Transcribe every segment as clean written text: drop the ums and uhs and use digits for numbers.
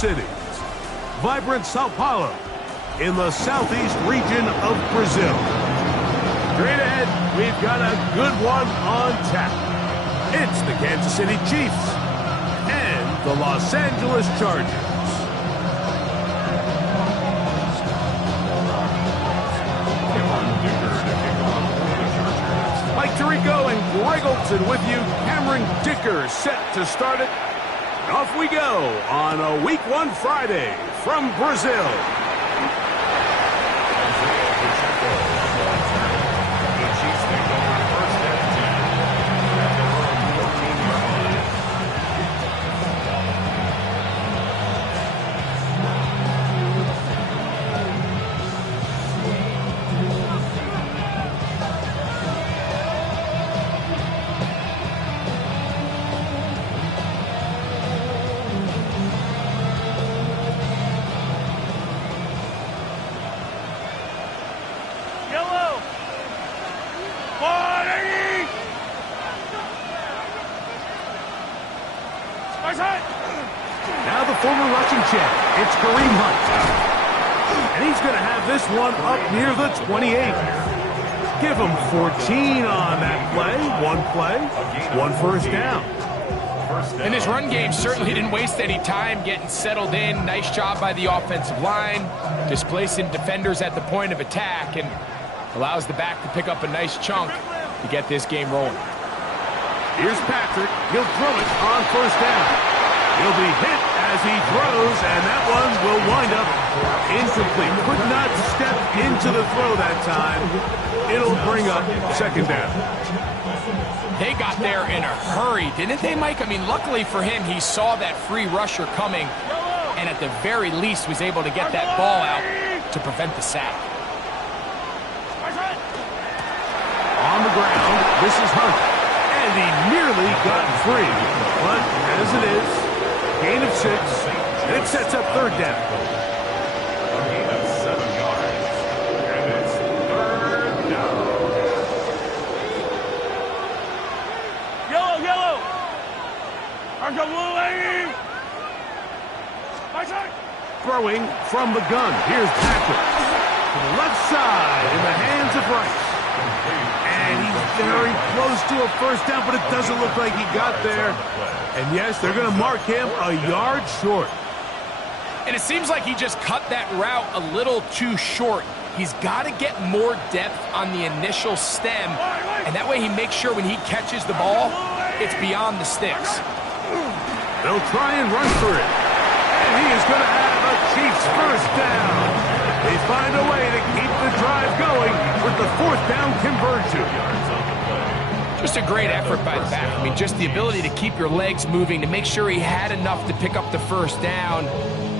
cities. Vibrant Sao Paulo in the southeast region of Brazil. Straight ahead, we've got a good one on tap. It's the Kansas City Chiefs and the Los Angeles Chargers. Mike Tirico and Greg Olson with you. Cameron Dicker set to start it. Off we go on a Week 1 Friday from Brazil. Now the former rushing champ, it's Kareem Hunt. And he's going to have this one up near the 28. Give him 14 on that play, one first down. And his run game certainly didn't waste any time getting settled in. Nice job by the offensive line, displacing defenders at the point of attack, and allows the back to pick up a nice chunk to get this game rolling. Here's Patrick. He'll throw it on first down. He'll be hit as he throws, and that one will wind up incomplete. Could not step into the throw that time. It'll bring up second down. They got there in a hurry, didn't they, Mike? I mean, luckily for him, he saw that free rusher coming, and at the very least was able to get that ball out to prevent the sack. On the ground, this is Hunt. And he nearly got free. But as it is, gain of 6, and it sets up third down. A gain of 7 yards, and it's third down. Yellow! I'm the blue lady! My side! Throwing from the gun. Here's Patrick. To the left side in the hands of Rice. And he's very close to a first down, but it doesn't look like he got there. And yes, they're going to mark him a yard short. And it seems like he just cut that route a little too short. He's got to get more depth on the initial stem, and that way he makes sure when he catches the ball, it's beyond the sticks. They'll try and run for it. And he is going to have a Chiefs first down. They find a way to keep the drive going with the fourth down conversion. Just a great effort by the back. I mean, just the ability to keep your legs moving, to make sure he had enough to pick up the first down.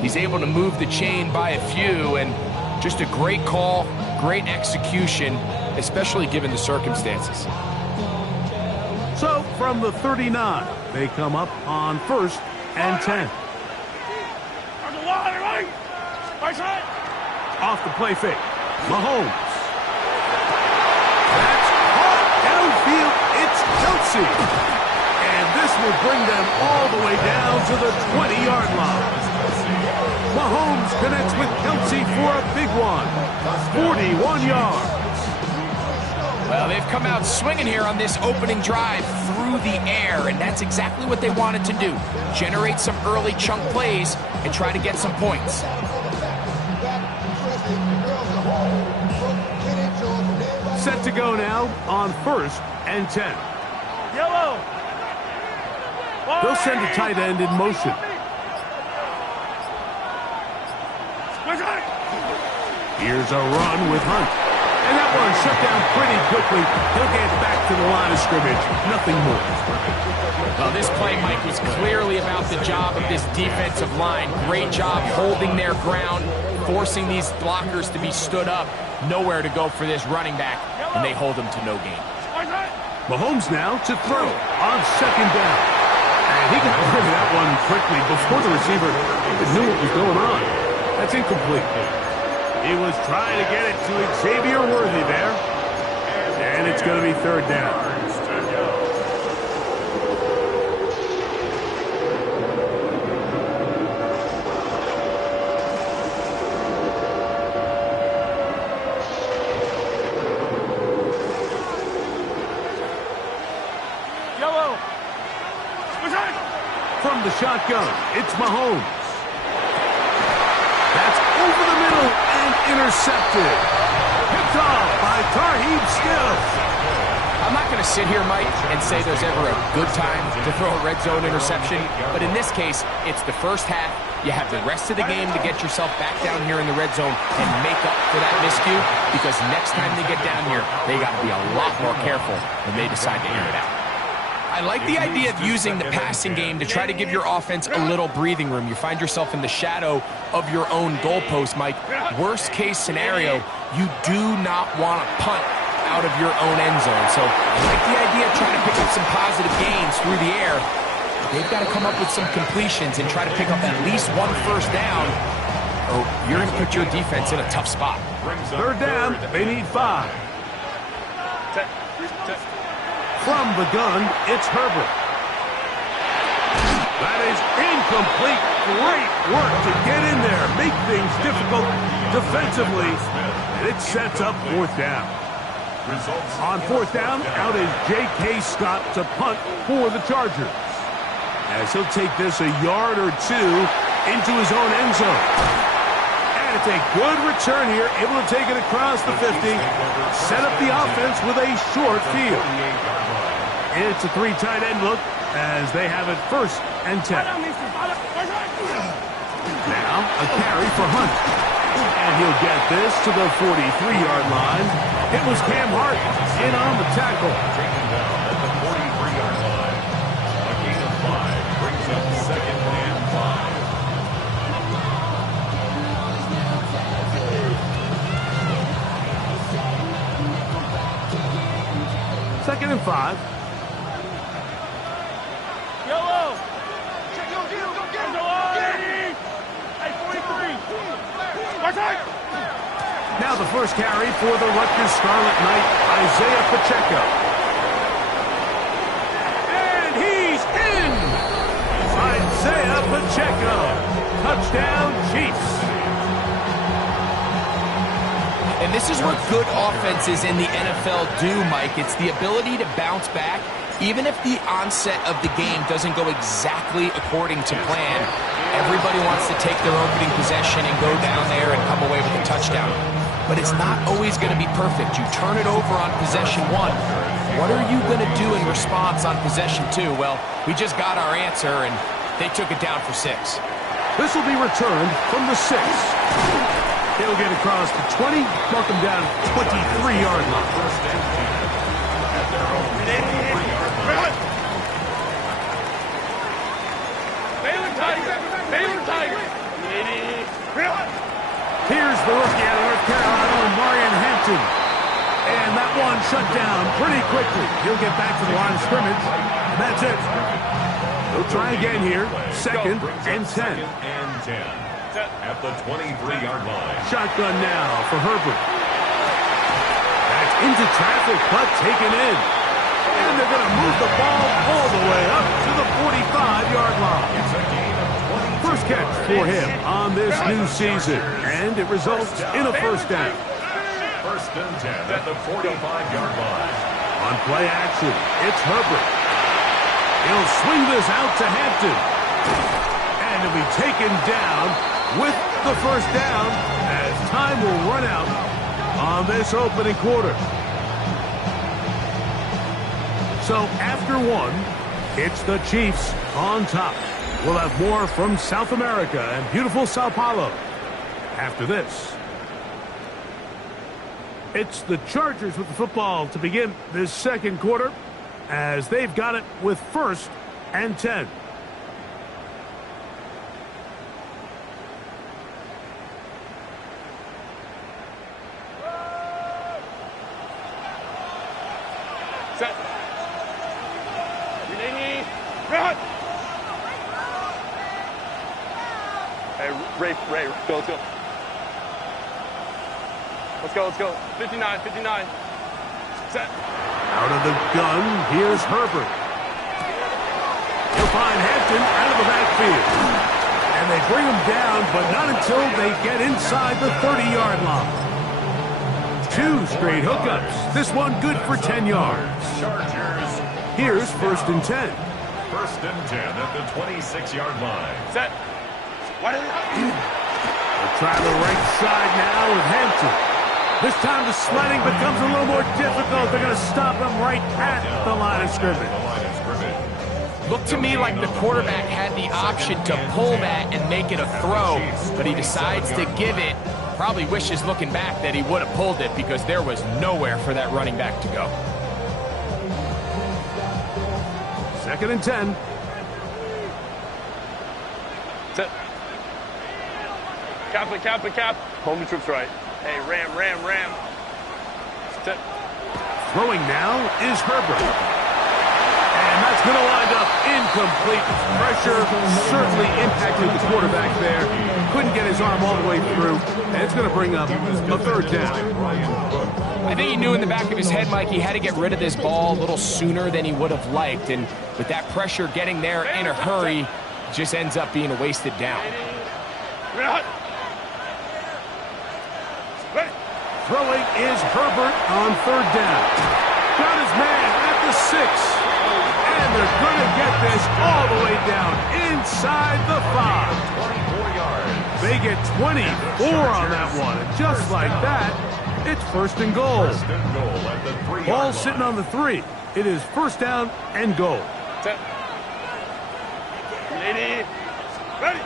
He's able to move the chain by a few, and just a great call, great execution, especially given the circumstances. So, from the 39, they come up on 1st and 10. Off the play fake. Mahomes. That's caught downfield. It's Kelsey. And this will bring them all the way down to the 20-yard line. Mahomes connects with Kelsey for a big one. 41 yards. Well, they've come out swinging here on this opening drive through the air, and that's exactly what they wanted to do. Generate some early chunk plays and try to get some points. Set to go now on 1st and 10. Yellow! They'll send a tight end in motion. Here's a run with Hunt. And that one shut down pretty quickly. He'll get back to the line of scrimmage. Nothing more. Well, this play, Mike, was clearly about the job of this defensive line. Great job holding their ground, forcing these blockers to be stood up. Nowhere to go for this running back, and they hold him to no gain. Mahomes now to throw on second down. And he got rid of that one quickly before the receiver knew what was going on. That's incomplete. He was trying to get it to Xavier Worthy there. And it's going to be third down. From the shotgun, it's Mahomes. That's over the middle and intercepted. Picked off by Tarheeb Still. I'm not going to sit here, Mike, and say there's ever a good time to throw a red zone interception, but in this case, it's the first half. You have the rest of the game to get yourself back down here in the red zone and make up for that miscue, because next time they get down here, they got to be a lot more careful when they decide to air it out. I like the idea of using the passing game to try to give your offense a little breathing room. You find yourself in the shadow of your own goalpost, Mike. Worst case scenario, you do not want to punt out of your own end zone. So I like the idea of trying to pick up some positive gains through the air. They've got to come up with some completions and try to pick up at least one first down, or you're going to put your defense in a tough spot. Third down, they need 5. From the gun, it's Herbert. That is incomplete. Great work to get in there, make things difficult defensively, and it sets up fourth down. On fourth down, out is J.K. Scott to punt for the Chargers, as he'll take this a yard or two into his own end zone. And it's a good return here, able to take it across the 50, set up the offense with a short field. It's a 3 tight end look as they have it first and 10. Now a carry for Hunt. And he'll get this to the 43-yard line. It was Cam Hart in on the tackle. Taken down at the 43-yard line. A gain of 5 brings up second and 5. Second and 5. Yellow. Hey, 43. Now the first carry for the Rutgers Scarlet Knight, Isaiah Pacheco. And he's in! Isaiah Pacheco. Touchdown, Chiefs. And this is what good offenses in the NFL do, Mike. It's the ability to bounce back, even if the onset of the game doesn't go exactly according to plan. Everybody wants to take their opening possession and go down there and come away with a touchdown. But it's not always going to be perfect. You turn it over on possession 1. What are you going to do in response on possession 2? Well, we just got our answer, and they took it down for 6. This will be returned from the 6. He'll get across the 20, mark him down 23-yard line. Here's the rookie out of North Carolina, Marion Hampton. And that one shut down pretty quickly. He'll get back to the line of scrimmage, and that's it. He'll try again here, second and 10. At the 23-yard line. Shotgun now for Herbert. That's into traffic, but taken in. And they're going to move the ball all the way up to the 45-yard line. First catch for him on this new season, and it results in a first down. First and 10 at the 45-yard line. On play action, it's Herbert. He'll swing this out to Hampton. And he'll be taken down with the first down as time will run out on this opening quarter. So after 1, it's the Chiefs on top. We'll have more from South America and beautiful Sao Paulo after this. It's the Chargers with the football to begin this second quarter, as they've got it with first and 10. Set. Run. Hey, Ray, go, let's go. Let's go. 59. Set. Out of the gun, here's Herbert. He'll find Hampton out of the backfield. And they bring him down, but not until they get inside the 30-yard line. 2 straight hookups. This one good for 10 yards. Here's first and 10. First and 10 at the 26-yard line. Set. What is it? They'll try the right side now with Hampton. This time the sledding becomes a little more difficult. They're going to stop him right at the line of scrimmage. Looked to me like the quarterback had the option to pull that and make it a throw, but he decides to give it. Probably wishes looking back that he would have pulled it because there was nowhere for that running back to go. Second and 10. Set. Cap it, cap it, cap. Home trips right. Hey, ram, ram, ram. Set. Throwing now is Herbert. And that's going to wind up incomplete. Pressure certainly impacted the quarterback there. Couldn't get his arm all the way through. And it's going to bring up a third down. I think he knew in the back of his head, Mike, he had to get rid of this ball a little sooner than he would have liked. And with that pressure getting there in a hurry, it just ends up being a wasted down. Throwing is Herbert on third down. Got his man at the 6. And they're going to get this all the way down inside the 5. 24 yards. They get 24 on that one. And just like that, it's first and goal. First and goal at the 3-yard Ball line. sitting on the 3. It is first down and goal. Set. Ready. Ready.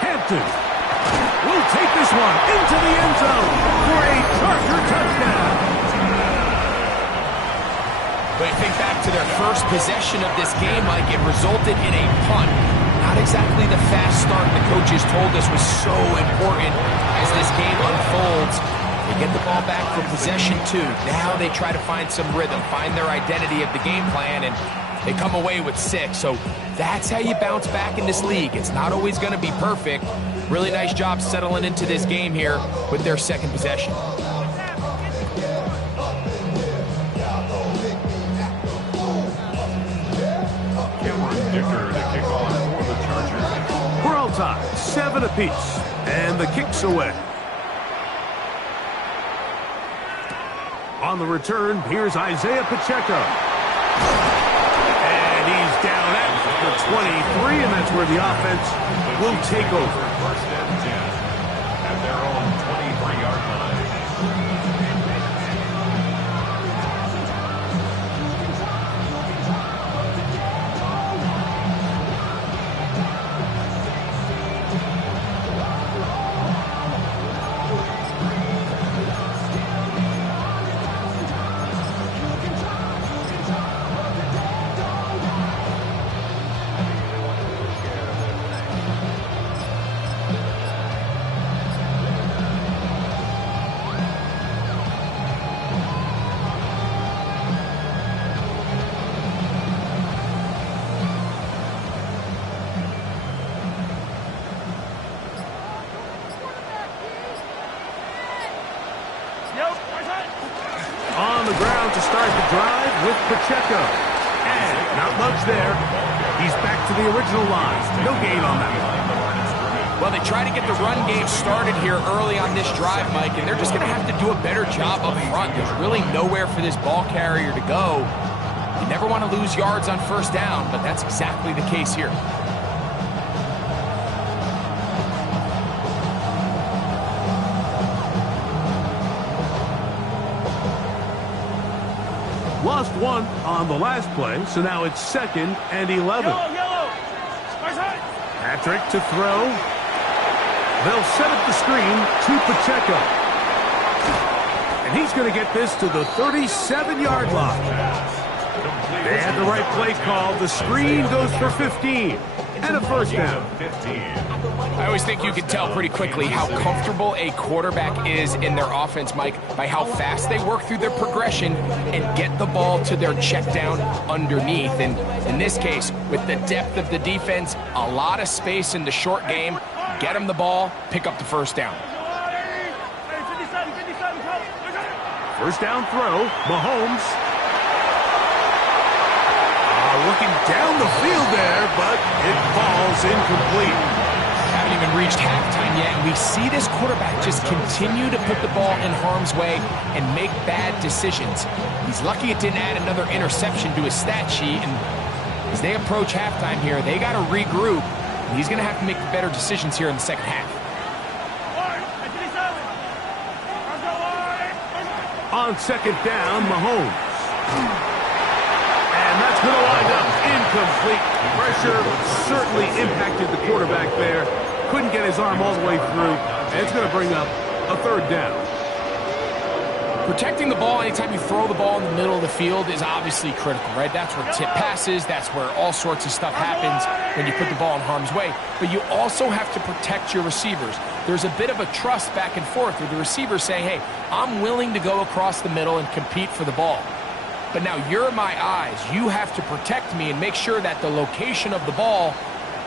Hampton will take this one into the end zone for a Charger touchdown. But you think back to their first possession of this game, Mike, it resulted in a punt. Not exactly the fast start the coaches told us was so important as this game unfolds. They get the ball back for possession 2. Now they try to find some rhythm, find their identity of the game plan, and they come away with 6. So that's how you bounce back in this league. It's not always going to be perfect. Really nice job settling into this game here with their second possession. We're all tied, 7 apiece, and the kick's away. On the return, here's Isaiah Pacheco. And he's down at the 23, and that's where the offense will take over. First and 10 at their own 23-yard line. On the ground to start the drive with Pacheco. And not much there. He's back to the original line. No gain on that one. Well, they try to get the run game started here early on this drive, Mike, and they're just going to have to do a better job up front. There's really nowhere for this ball carrier to go. You never want to lose yards on first down, but that's exactly the case here. Lost 1 on the last play, so now it's 2nd and 11. Patrick to throw. They'll set up the screen to Pacheco. And he's going to get this to the 37-yard line. They had the right play call. The screen goes for 15 and a first down. I always think you can tell pretty quickly how comfortable a quarterback is in their offense, Mike, by how fast they work through their progression and get the ball to their check down underneath. And in this case, with the depth of the defense, a lot of space in the short game, get them the ball, pick up the first down. First down throw, Mahomes. Looking down the field there, but it falls incomplete. Haven't even reached halftime yet, and we see this quarterback just continue to put the ball in harm's way and make bad decisions. He's lucky it didn't add another interception to his stat sheet, and As they approach halftime here, they got to regroup. And he's going to have to make better decisions here in the second half. On second down, Mahomes. And that's going to wind up incomplete. Pressure certainly impacted the quarterback there. Couldn't get his arm all the way through. And it's going to bring up a third down. Protecting the ball anytime you throw the ball in the middle of the field is obviously critical, right? That's where tip passes, that's where all sorts of stuff happens when you put the ball in harm's way. But you also have to protect your receivers. There's a bit of a trust back and forth with the receiver saying, hey, I'm willing to go across the middle and compete for the ball. But now you're my eyes. You have to protect me and make sure that the location of the ball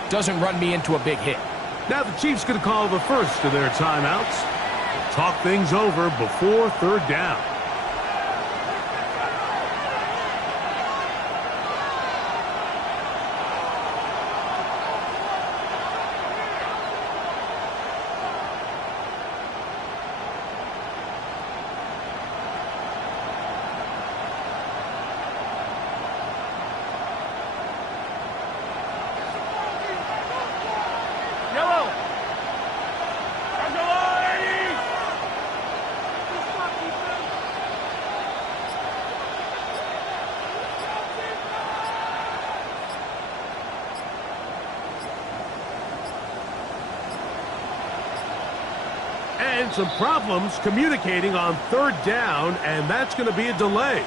doesn't run me into a big hit. Now the Chiefs going to call the first of their timeouts. Talk things over before third down. And some problems communicating on third down, and that's going to be a delay.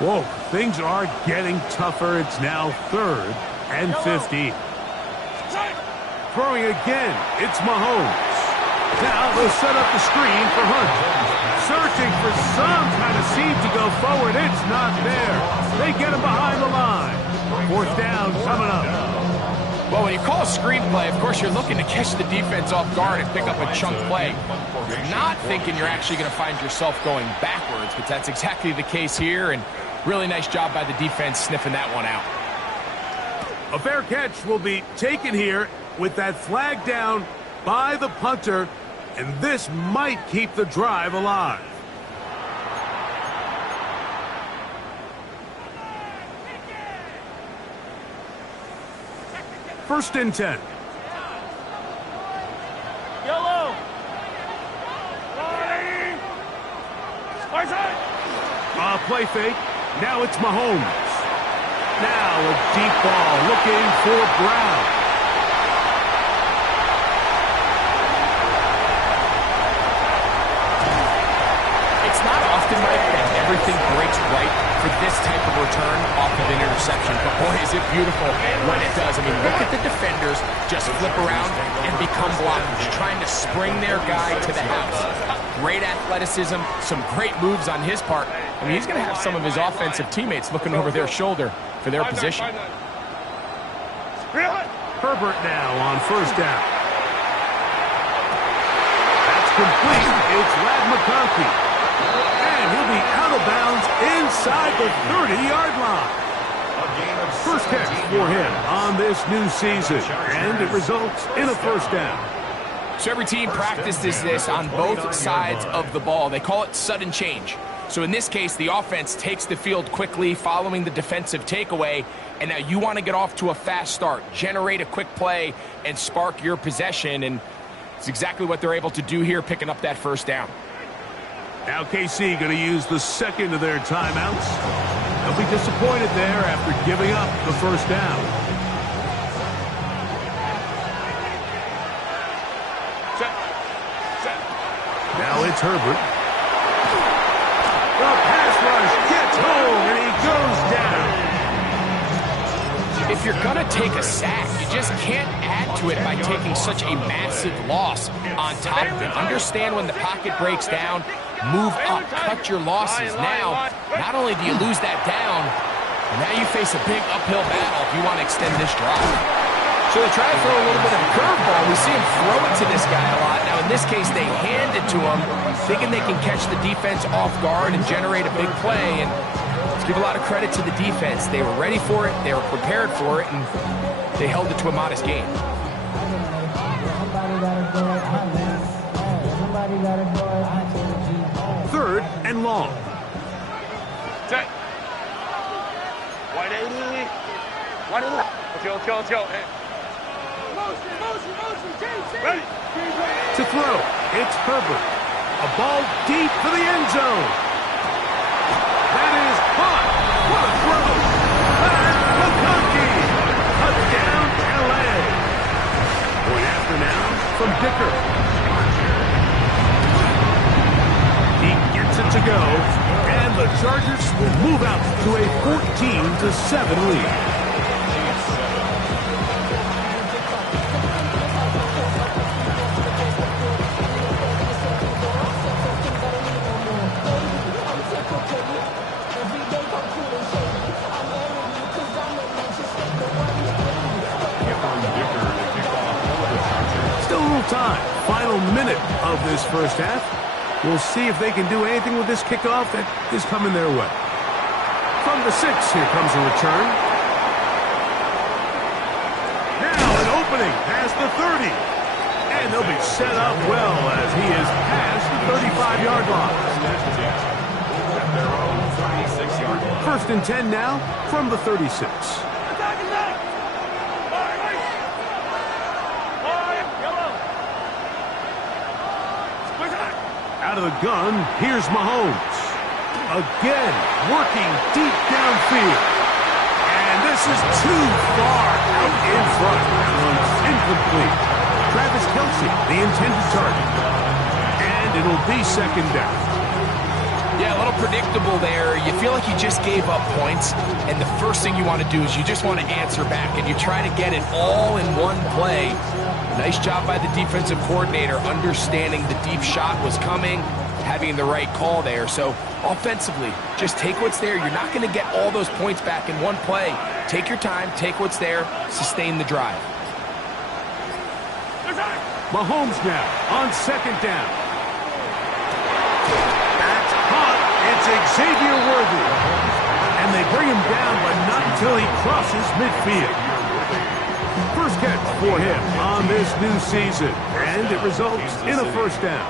Whoa, things are getting tougher. It's now 3rd and 15. Throwing again, it's Mahomes. Now they'll set up the screen for Hunt. Searching for some kind of seam to go forward. It's not there. They get him behind the line. 4th down coming up. Well, when you call a screenplay, of course, you're looking to catch the defense off guard and pick up a chunk play. You're not thinking you're actually going to find yourself going backwards, but that's exactly the case here, and really nice job by the defense sniffing that one out. A fair catch will be taken here with that flag down by the punter, and this might keep the drive alive. First and 10. Yellow. Play fake. Now it's Mahomes. Now a deep ball looking for Brown. It's not often, Mike, that everything breaks right for this type of return off of an interception. But boy, is it beautiful when it does. I mean, look at the defenders just flip around and become blockers, trying to spring their guy to the house. Great athleticism, some great moves on his part. I mean, he's going to have some of his offensive teammates looking over their shoulder for their position. Herbert now on first down. That's complete. It's Rad McConkey. And he'll be out of bounds inside the 30-yard line. First catch for him on this new season, and it results in a first down. So every team practices this on both sides of the ball. They call it sudden change. So in this case, the offense takes the field quickly following the defensive takeaway, and now you want to get off to a fast start, generate a quick play, and spark your possession, and it's exactly what they're able to do here, picking up that first down. Now KC going to use the second of their timeouts. They'll be disappointed there after giving up the first down. Now it's Herbert. The pass rush gets home, and he goes down. If you're going to take a sack, you just can't add to it by taking such a massive loss on top of it. Understand when the pocket breaks down, move up, cut your losses. Now, not only do you lose that down, but now you face a big uphill battle if you want to extend this drive. So they try to throw a little bit of a curveball. We see him throw it to this guy a lot. Now, in this case, they hand it to him, thinking they can catch the defense off guard and generate a big play. And let's give a lot of credit to the defense. They were ready for it, they were prepared for it, and they held it to a modest gain. and long. Set. Wide eight. Wide eight. Let's go. Hey. Ready. To throw, it's Herbert. A ball deep for the end zone. That is caught. What a throw. Pat McConkey. Touchdown, L.A. Point after now from Dicker. He gets it to go, and the Chargers will move out to a 14-7 lead. Time. Final minute of this first half. We'll see if they can do anything with this kickoff that is coming their way. From the 6, here comes a return. Now an opening past the 30. And they'll be set up well as he is past the 35-yard line. First and 10 now from the 36. Out of the gun, here's Mahomes. Again, working deep downfield. And this is too far out in front. That one's incomplete. Travis Kelce, the intended target. And it'll be second down. Yeah, a little predictable there. You feel like you just gave up points, and the first thing you want to do is you just want to answer back, and you try to get it all in one play. Nice job by the defensive coordinator understanding the deep shot was coming, having the right call there. So offensively, just take what's there. You're not going to get all those points back in one play. Take your time, take what's there, sustain the drive. Mahomes now on second down. That's caught. It's Xavier Worthy. And they bring him down, but not until he crosses midfield. First catch for him on this new season, and it results in a first down.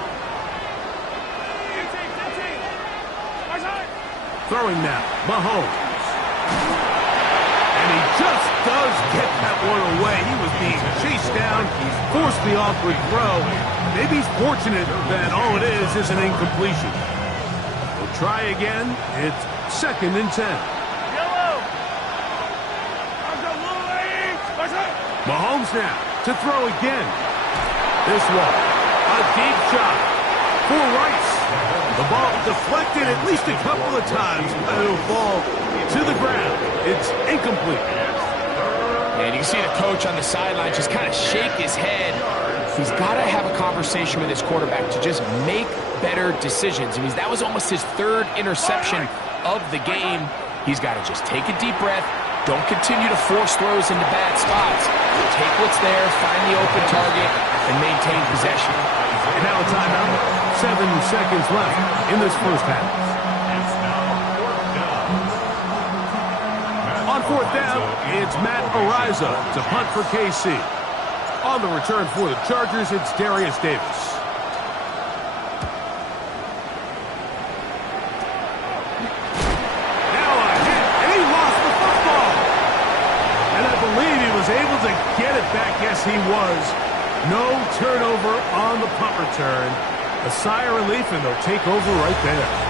Throwing now, Mahomes. And he just does get that one away. He was being chased down, forced the awkward throw. Maybe he's fortunate that all it is an incompletion. We'll try again. It's second and 10. Mahomes now to throw again. This one, a deep shot for Rice. The ball deflected at least a couple of times, but it'll fall to the ground. It's incomplete. And you can see the coach on the sideline just kind of shake his head. He's got to have a conversation with his quarterback to just make better decisions. I mean, that was almost his third interception of the game. He's got to just take a deep breath. Don't continue to force throws into bad spots. Take what's there, find the open target, and maintain possession. And now a timeout. 7 seconds left in this first half. On fourth down, it's Matt Ariza to punt for KC. On the return for the Chargers, it's Darius Davis. Able to get it back. Yes, he was. No turnover on the punt return. A sigh of relief, and they'll take over right there.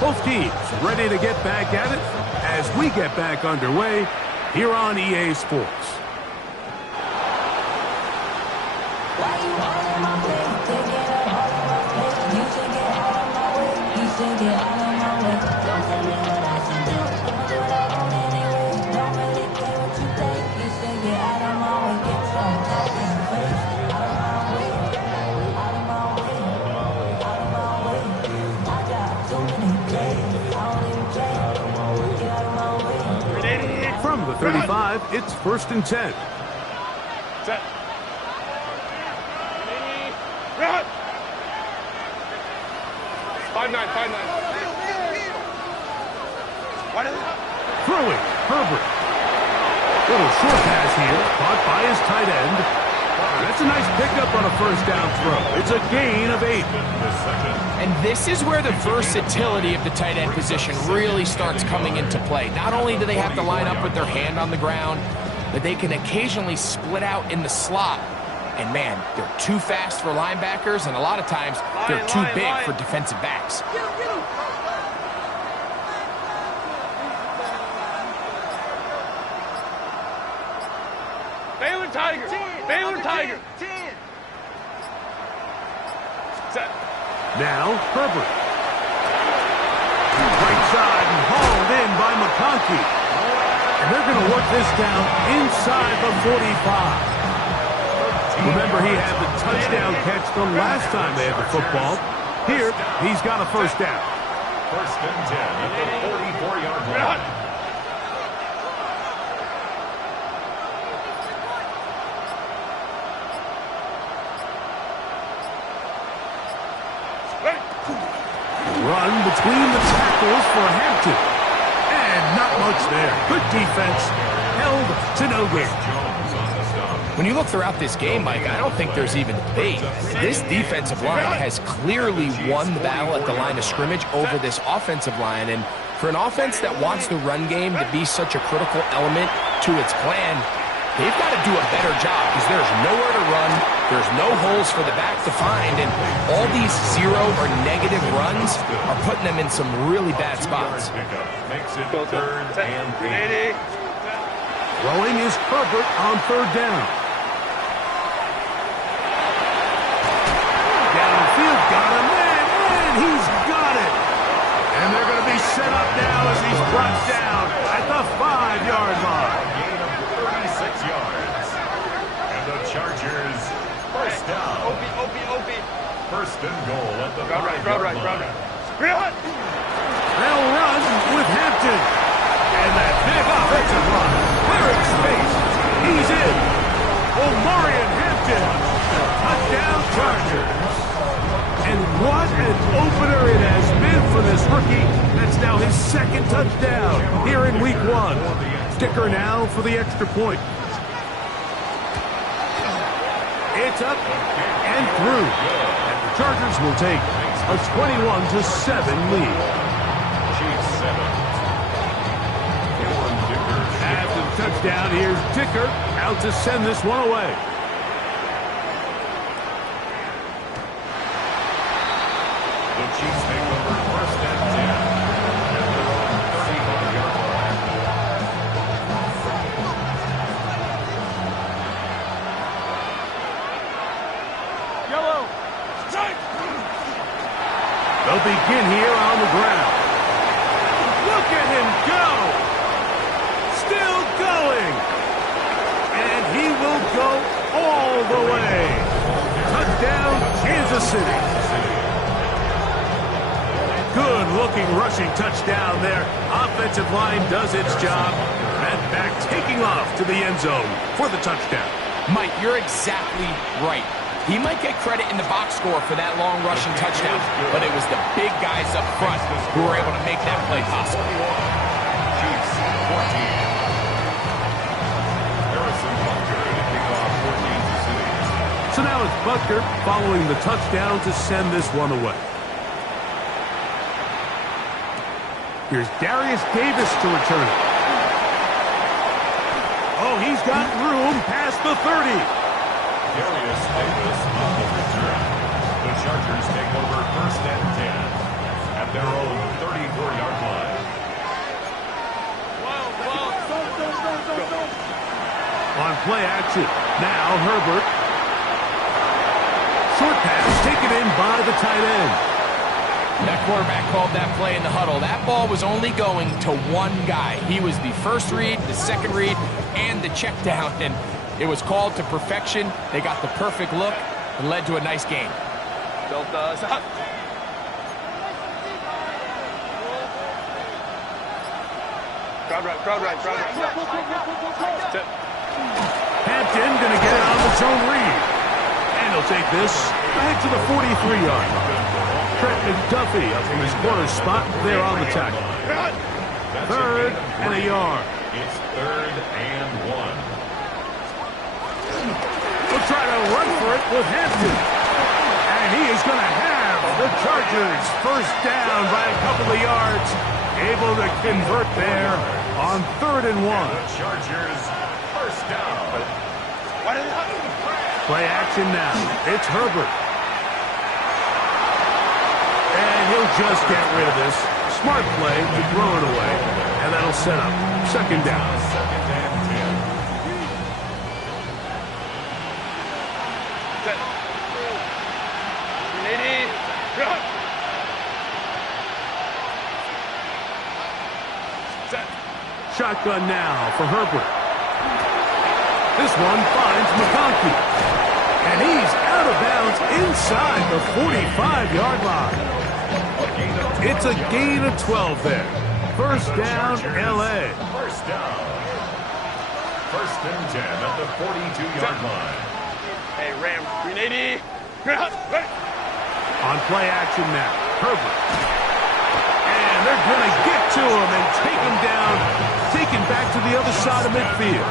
Both teams ready to get back at it as we get back underway here on EA Sports. the 35, it's 1st and 10. Set. Run. 5-9, 5-9. Throwing, Herbert. Little short pass here, caught by his tight end. That's a nice pickup on a 1st down throw. It's a gain of 8. And this is where the versatility of the tight end position really starts coming into play. Not only do they have to line up with their hand on the ground, but they can occasionally split out in the slot. And man, they're too fast for linebackers, and a lot of times they're too big for defensive backs. Baylor Tiger. Baylor Tiger. Set. Now, Herbert. Right side and hauled in by McConkey. And they're going to work this down inside the 45. Remember, he had the touchdown catch the last time they had the football. Here, he's got a 1st down. 1st and 10 at the 44-yard line. Run between the tackles for Hampton. And not much there. Good defense. Held to no gain. When you look throughout this game, Mike, I don't think there's even debate. This defensive line has clearly won the battle at the line of scrimmage over this offensive line. And for an offense that wants the run game to be such a critical element to its plan, they've got to do a better job because there's nowhere to run. There's no holes for the back to find. And all these 0 or negative runs are putting them in some really bad spots. Makes it 3rd and 8. Throwing is Herbert on 3rd down. Downfield, got him, and he's got it. And they're going to be set up now as he's brought down at the 5-yard line. Gain of 36 yards. And the Chargers, 1st down. OP. 1st and goal at the 5-yard line. They'll run with Hampton. And that big offensive line. Clearing space. He's in. Omarion Hampton. Touchdown Chargers. And what an opener it has been for this rookie. That's now his 2nd touchdown here in week 1. Kicker now for the extra point. It's up and through. And the Chargers will take a 21-7 lead. Chiefs 7. After the touchdown, here's Dicker out to send this one away. The Chiefs take over 1st and 10 at their own 34-yard line. Yellow. Strike. They'll begin here on the ground. Look at him go! Still going! And he will go all the way. Touchdown, Kansas City. Good-looking rushing touchdown there. Offensive line does its job. And back taking off to the end zone for the touchdown. Mike, you're exactly right. He might get credit in the box score for that long rushing touchdown, but it was the big guys up front who were able to make that play possible. Chiefs 14. So now it's Butker following the touchdown to send this one away. Here's Darius Davis to return it. Oh, he's got room past the 30. Darius Davis on the return. The Chargers take over 1st and 10 at their own 34-yard line. On play action. Now Herbert. Short pass taken in by the tight end. That quarterback called that play in the huddle. That ball was only going to one guy. He was the first read, the second read, and the check down. And it was called to perfection. They got the perfect look and led to a nice game. Crowd right. Set. Hampton going to get it on the zone read. And he'll take this back to the 43-yard line. Trent McDuffie up from his corner spot there on the tackle. Third and a yard. It's 3rd and 1. We'll try to run for it with Hampton. And he is going to have the Chargers first down by a couple of yards. Able to convert there on 3rd and 1. The Chargers first down. Play action now. It's Herbert. And he'll just get rid of this. Smart play to throw it away. And that'll set up 2nd down. 2nd and 10. Set. 180. Set. Shotgun now for Herbert. This one finds McConkey. And he's out of bounds inside the 45-yard line. It's a gain of 12 there. First down, L.A. First down. 1st and 10 at the 42-yard line. Hey, Ram. 380. On play action now, Herbert. And they're going to get to him and take him down, taken back to the other side of midfield.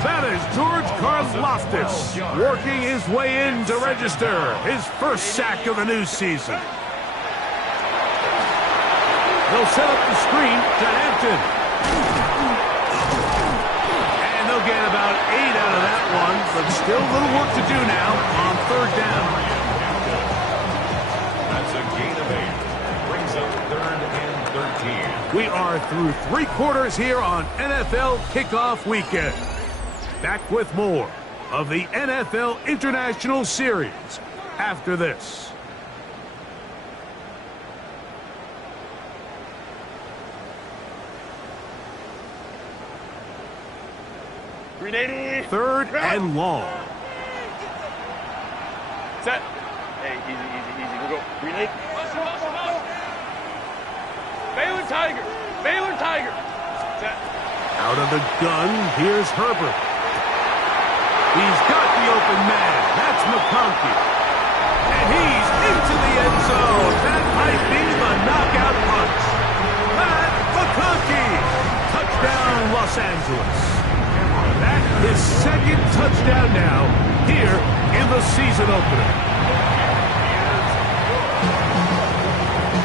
That is George Karlaftis working his way in to register his first sack of the new season. They'll set up the screen to Hampton. And they'll get about 8 out of that one, but still a little work to do now on 3rd down. That's a gain of 8. Brings up 3rd and 13. We are through 3 quarters here on NFL Kickoff Weekend. Back with more of the NFL International Series after this. Third and long. Set. Hey, easy. We'll go. 380. Baylor Tiger. Set. Out of the gun, here's Herbert. He's got the open man. That's McConkey. And he's into the end zone. That might be the knockout punch. Pat McConkey. Touchdown, Los Angeles. That is 2nd touchdown now here in the season opener.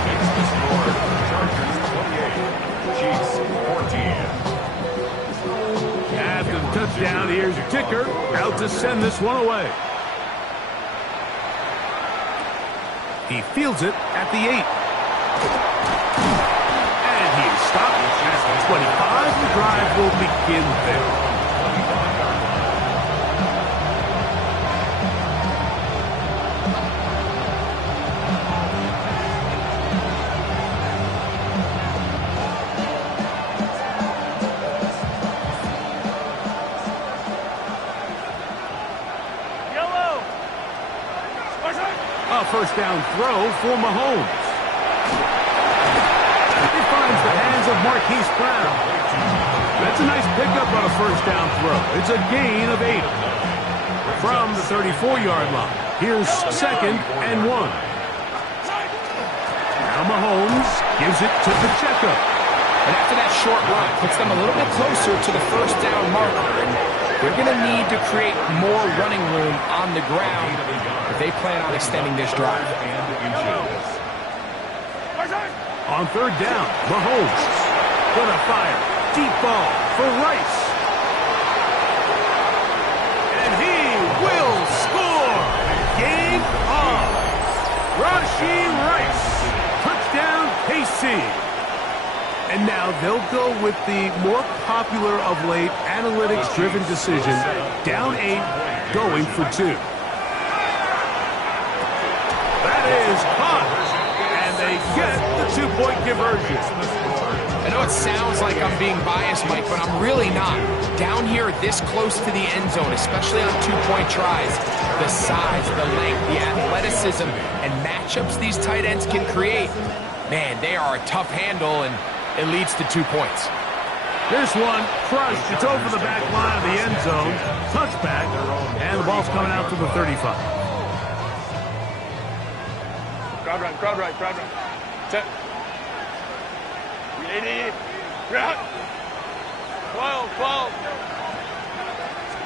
Makes the score. Chargers 28. Chiefs 14. After the touchdown, here's Dicker out to send this one away. He fields it at the 8. And he is stopped at the 25. The drive will begin there. A first down throw for Mahomes. He finds the hands of Marquise Brown. That's a nice pickup on a first down throw. It's a gain of 8. From the 34-yard line, here's 2nd and 1. Now Mahomes gives it to Pacheco. And after that short run, puts them a little bit closer to the first down marker. And they're going to need to create more running room on the ground if they plan on extending this drive. On 3rd down, Mahomes gonna fire. Deep ball for Rice. And he will score. Game on. Rashee Rice. Touchdown, KC. And now they'll go with the more popular of late analytics-driven decision. Down 8, going for 2. That is caught. And they get the 2-point conversion. I know it sounds like I'm being biased, Mike, but I'm really not. Down here this close to the end zone, especially on 2-point tries, the size, the length, the athleticism, and matchups these tight ends can create, man, they are a tough handle, and it leads to 2 points. This one crushed. It's over the back line of the end zone. Touchback. And the ball's coming out to the 35. Crowd run, crowd right, crowd run. Set. 380. Ground. 12, 12.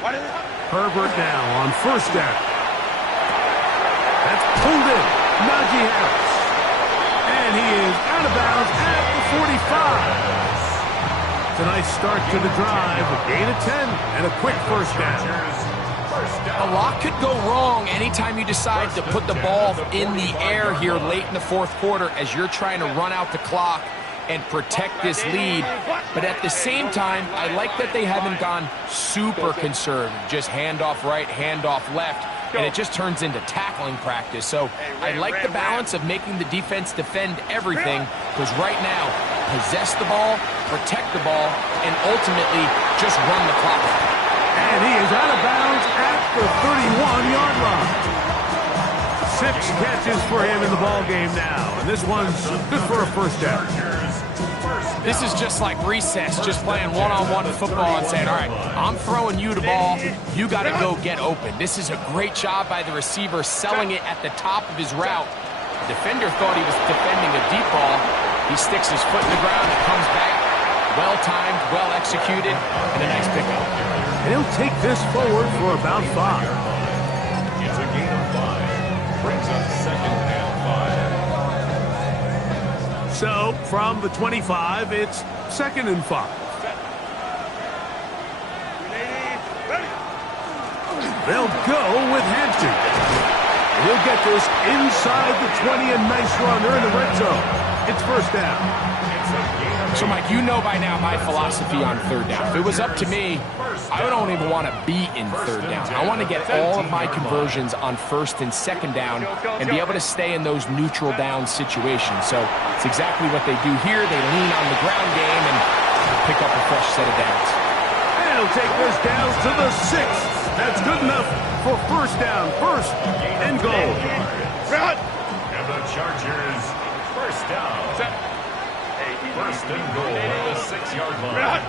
What is it? Herbert now on first down. That's pulled in. Najee Harris. And he is out of bounds at the 45. It's a nice start to the drive. A gain of 10 and a quick first down. A lot could go wrong anytime you decide to put the ball in the air here late in the fourth quarter as you're trying to run out the clock and protect this lead. But at the same time, I like that they haven't gone super conservative. Just handoff right, handoff left, and it just turns into tackling practice. So I like the balance of making the defense defend everything, because right now, possess the ball, protect the ball, and ultimately just run the clock out. And he is out of bounds at the 31-yard line. 6 catches for him in the ball game now, and this one's good for a first down. This is just like recess, just playing one-on-one football and saying, all right, I'm throwing you the ball, you got to go get open. This is a great job by the receiver selling it at the top of his route. The defender thought he was defending a deep ball. He sticks his foot in the ground and comes back. Well-timed, well-executed, and a nice pickup. And he'll take this forward for about 5. It's a gain of 5. Brings up second and 5. So, from the 25, it's second and 5. They'll go with Hampton. He'll get this inside the 20, a nice run. They're in the red zone. It's first down. So, Mike, you know by now my philosophy on third down. If it was up to me, I don't even want to be in third down. I want to get all of my conversions on first and second down and be able to stay in those neutral down situations. So it's exactly what they do here. They lean on the ground game and pick up a fresh set of downs. And he'll take this down to the 6. That's good enough for first down. First and goal. And the Chargers, first down. First and goal at the 6-yard line.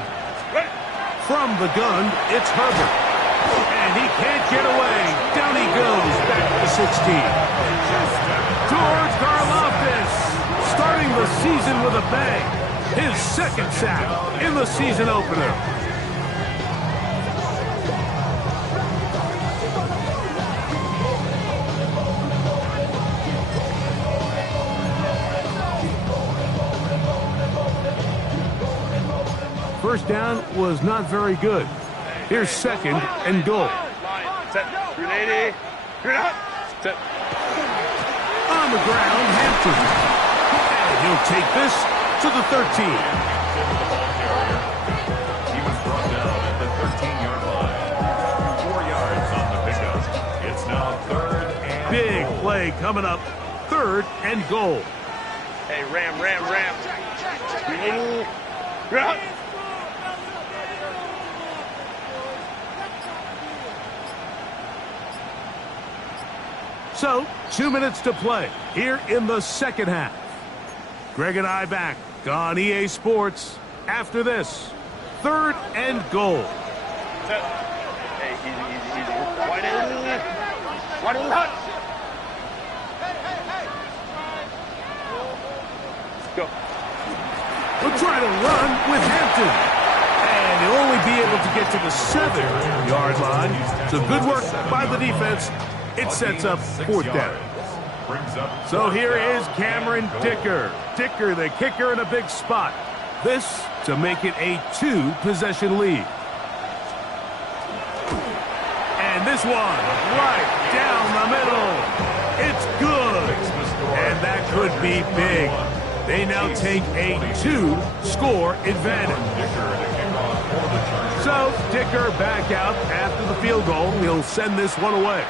From the gun, it's Herbert. And he can't get away. Down he goes, back to the 16. George Karlaftis, starting the season with a bang. His second sack in the season opener. First down was not very good. Here's second and goal. Set. 380. Set. On the ground, Hampton. And he'll take this to the 13. He was brought down at the 13-yard line. 4 yards on the pickup. It's now third and Big goal. play coming up. Third and goal. Hey, Ram. 380. Ground. So, 2 minutes to play here in the second half. Greg and I back on EA Sports after this. Third and goal. Set. Hey, easy. Wide in. Hot. Go. We'll try to run with Hampton. And he'll only be able to get to the 7-yard line. So good work by the defense. It sets up fourth down. So here is Cameron Dicker. Dicker, the kicker, in a big spot. This to make it a 2-possession lead. And this one right down the middle. It's good. And that could be big. They now take a 2-score advantage. So Dicker back out after the field goal. He'll send this one away.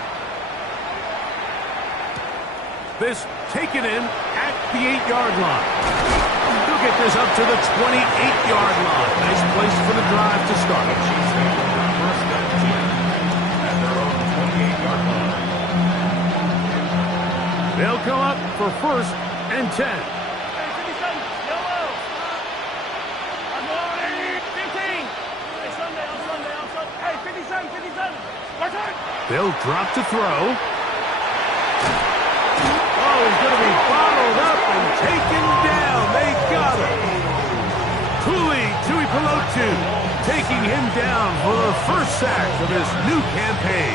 This taken in at the 8-yard line. He'll get this up to the 28-yard line. Nice place for the drive to start. They'll come up for first and 10. They'll drop to throw. Oh, he's going to be bottled up and taken down. They got him. Tui Pelotu taking him down for the first sack of this new campaign.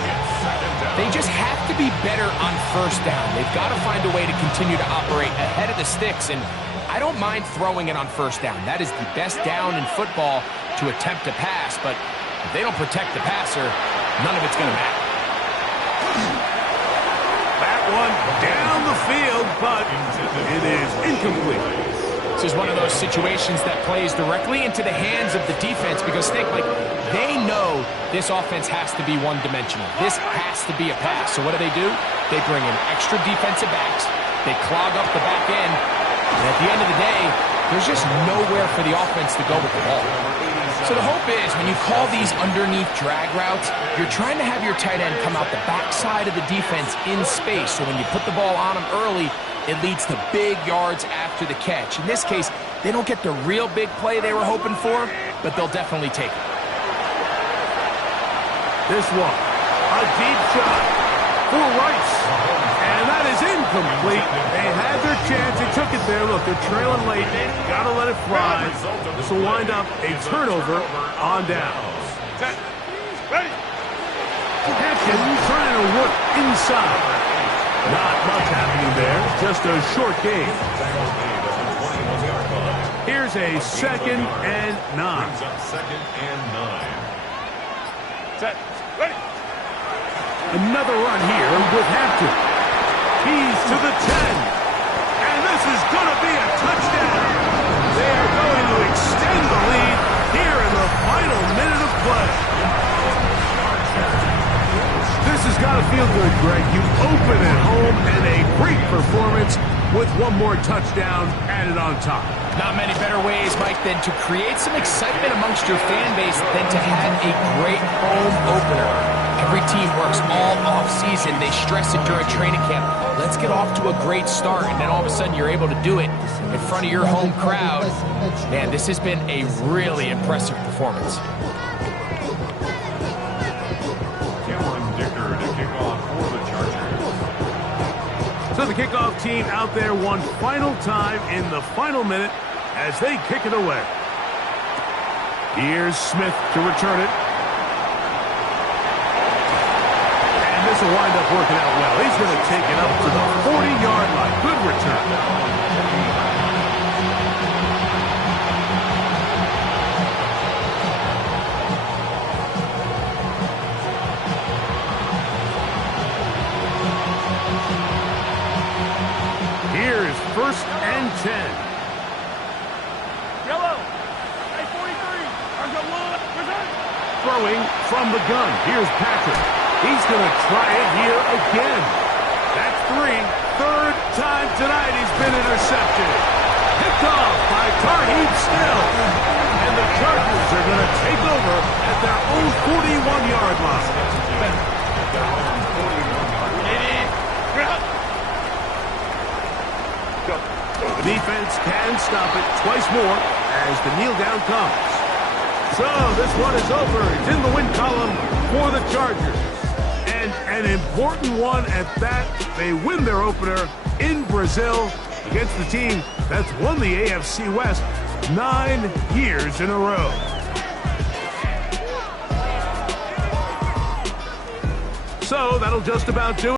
They just have to be better on first down. They've got to find a way to continue to operate ahead of the sticks, and I don't mind throwing it on first down. That is the best down in football to attempt to pass, but if they don't protect the passer, none of it's going to matter. That one down the field, but it is incomplete. This is one of those situations that plays directly into the hands of the defense because, Snake, they know this offense has to be one-dimensional. This has to be a pass. So what do? They bring in extra defensive backs. They clog up the back end. And at the end of the day, there's just nowhere for the offense to go with the ball. So the hope is when you call these underneath drag routes, you're trying to have your tight end come out the backside of the defense in space. So when you put the ball on him early, it leads to big yards after the catch. In this case, they don't get the real big play they were hoping for, but they'll definitely take it. This one, a deep shot for Rice. And that is incomplete. They had their chance. They took it there. Look, they're trailing late. Got to let it fly. This will wind up a turnover on downs. Hampton trying to work inside. Not much happening there. Just a short game. Here's a 2nd and 9. Second and 9. Set. Ready. Another run here with Hampton. He's to the 10. And this is going to be a touchdown. They are going to extend the lead here in the final minute of play. This has got to feel good, Greg. You open at home and a great performance with one more touchdown added on top. Not many better ways, Mike, than to create some excitement amongst your fan base than to have a great home opener. Every team works all off-season. They stress it during training camp. Let's get off to a great start, and then all of a sudden you're able to do it in front of your home crowd. Man, this has been a really impressive performance. So the kickoff team out there one final time in the final minute as they kick it away. Here's Smith to return it. And this will wind up working out well. He's going to take it up to the 40-yard line. Good return. Here's 1st and 10. Yellow. A43. Argo 1. Reserve. Throwing from the gun. Here's Patrick. He's going to try it here again. That's 3. 3rd time tonight he's been intercepted. Picked off by Tarheeb Still. And the Chargers are going to take over at their own 41-yard line. The defense can stop it twice more as the kneel down comes. So this one is over. It's in the win column for the Chargers. And an important one at that. They win their opener in Brazil against the team that's won the AFC West 9 years in a row. So that'll just about do it.